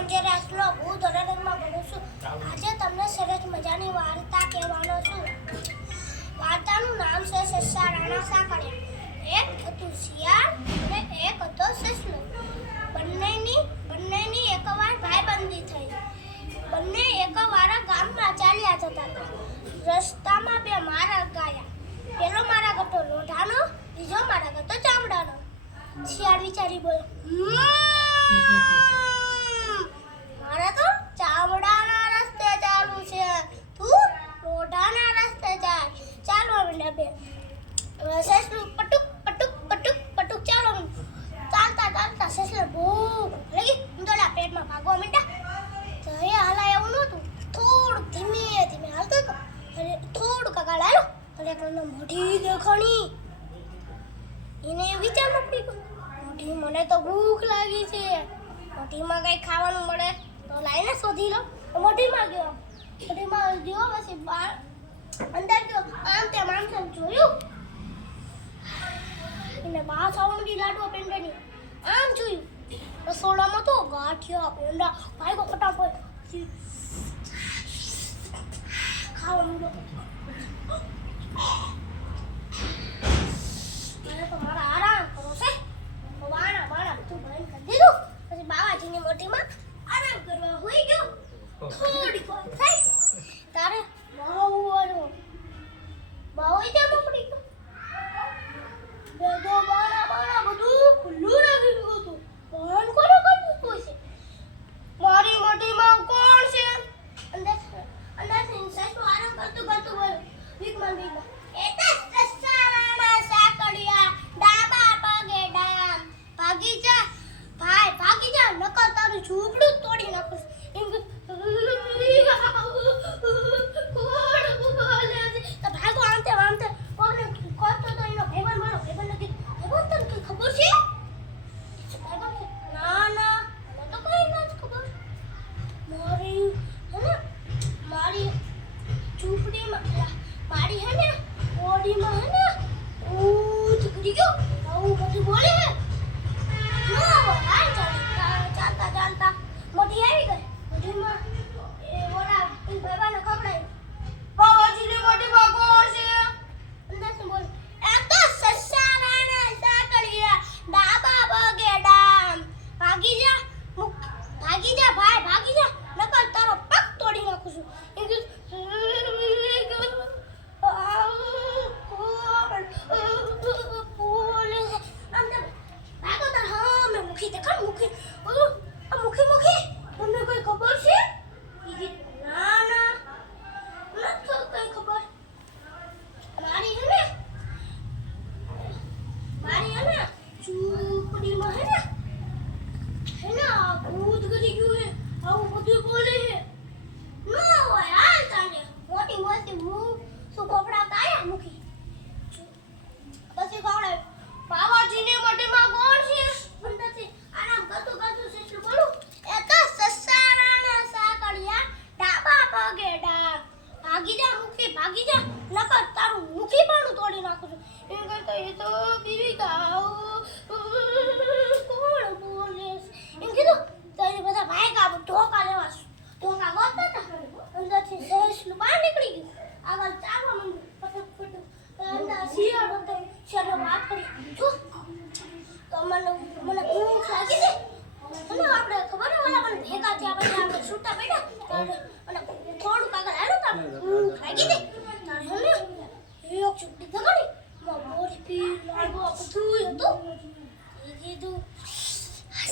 મંજેરા શ્લોક હું ધોરણમાં ભણું છું. આજે તમને સરસ મજાની વાર્તા કહેવાનો છું. વાર્તાનું નામ છે સસ્સા રાણા સાકળિયા. એક હતું શિયાળ અને એક હતો સસલો. બંનેની એકવાર ભાઈબંધી થઈ. બંને એકવાર ગામમાં ચાલ્યા જતા હતા. રસ્તામાં બે માર્ગ ગયા. પેલો માર્ગ હતો લોઢાનો, બીજો માર્ગ હતો ચામડાનો. શિયાળ વિચારી બોલ્યો, મારે તો ચામડાના રસ્તે ચાલવું છે, તું લોઢાના રસ્તે ચાલ. ચાલવા માંડ્યા બે. સસલું પટુક પટુક પટુક પટુક ચાલવા ચાલતા ચાલતા સસલે ભૂખ લાગી. ઉંદરડા પેટમાં ભાગવા માંડ્યા. તો એ હાલા એવું નહોતું, થોડુંક ધીમે ધીમે હાલતો હતો. અને થોડુંક આગળ આવ્યો અને એકને મોઢી દેખાણી. એને વિચારમાં પડી ગયો, મોઢી મને તો ભૂખ લાગી છે, મોઢીમાં કંઈ ખાવાનું મળે તો લાઈને શોધી લો. મોઢીમાં ગયો, મોઢીમાં ગયો પછી બહાર અંદર ગયો. આમ તેમ જોયું. એને બહાર સાવંડી લાડવા પેંડાની આમ જોયું. રસોડામાં તો ગાંઠિયા પેંડા ભાઈકો ફટાફટ ખાવા માંડ્યો. મારા આરામ કરો છે. વાણા વાણા બધું બંધ કરી દીધું. પછી બાવાજીની મોટીમાં આરામ કરવા હોઈ ગયો. થોડીક વાર થઈ તારે બાવો ત્યાં પડી ગયો. બધો બાણા બધું ખુલ્લું રાખી દીધું હતું. કોણ કોને કરતું છે? મારી મોટીમાં કોણ છે? અંદરથી સસલું આરામ કરતું બોલ્યો, વિકમાન એ તો સસ્સા રાણા સાકળિયા, ડાબા પગે ડામ. ભાગી જા ભાઈ, ભાગી જા, નકર તારું ઝૂંપડું તોડી નાખું. એમ કે કોણ બોલે છે? તો ભાગો આમ તે કોને કોતો તો એનો ભાઈબંધ બોલો. ભાઈબંધ કે ભાઈબંધ તને કઈ ખબર છે? ભાઈબંધ ના મને તો કઈ નથી ખબર. મારી ઝૂંપડીમાં મારી હે ને ઓડીમાં હે ને ભૂત ઘડી ગયો. આવું બધું બોલે હે. ચાલતા ચાલતા મોઢી આવી ગઈ. મોઢીમાં એ ઓલા ભાઈબાને ખવડાવી. બાવાજીની મોઢીમાં કોણ છે? અંદરથી બોલે, એ તો સસ્સા રાણા સાકળિયા, ડાબા પગે ડામ. ભાગી જા ભાઈ, ભાગી જા, નકર તારો પગ તોડી નાખું છું.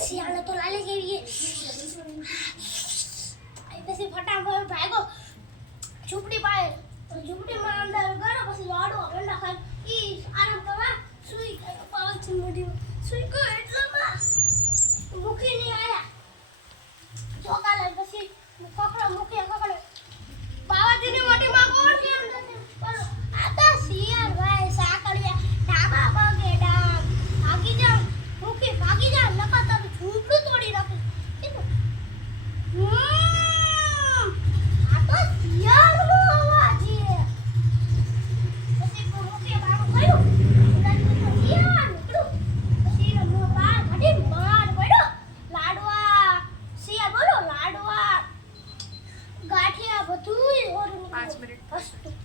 શિયાળો તો લાલે જેવી પછી ફટાફટ ભાગો ઝૂંપડી પાસે. ઝૂંપડીમાં અંદર ગયો. પછી લાડવા પેંડા ખાઈ ઈ આરામ કરવા સુઈ ગયો. પાછી મોઢીમાં સુઈ ગયો. એટલામાં મુખી નહીં આયા. ચોકાલે પછી કકડા મુખી કકડે. બાવાજીની મોઢીમાં કોણ છે? બોલો, આ તો શિયાળ ભાઈ સાકળિયા, ડાબા પગે ડામ. ભાગી જા મુખી, ભાગી જા, નકર તારું ઝૂંપડું તોડી નાખું. કીધું આ તો શિયાળનો અવાજ છે. પછી મુખી બારું કર્યું. શિયાળ નીકળ્યું. પછી બહાર કાઢી બહાર પડ્યો. લાડવા શિયાળ બોલો બધુંય ઓર 5 મિનિટ વસ્તુ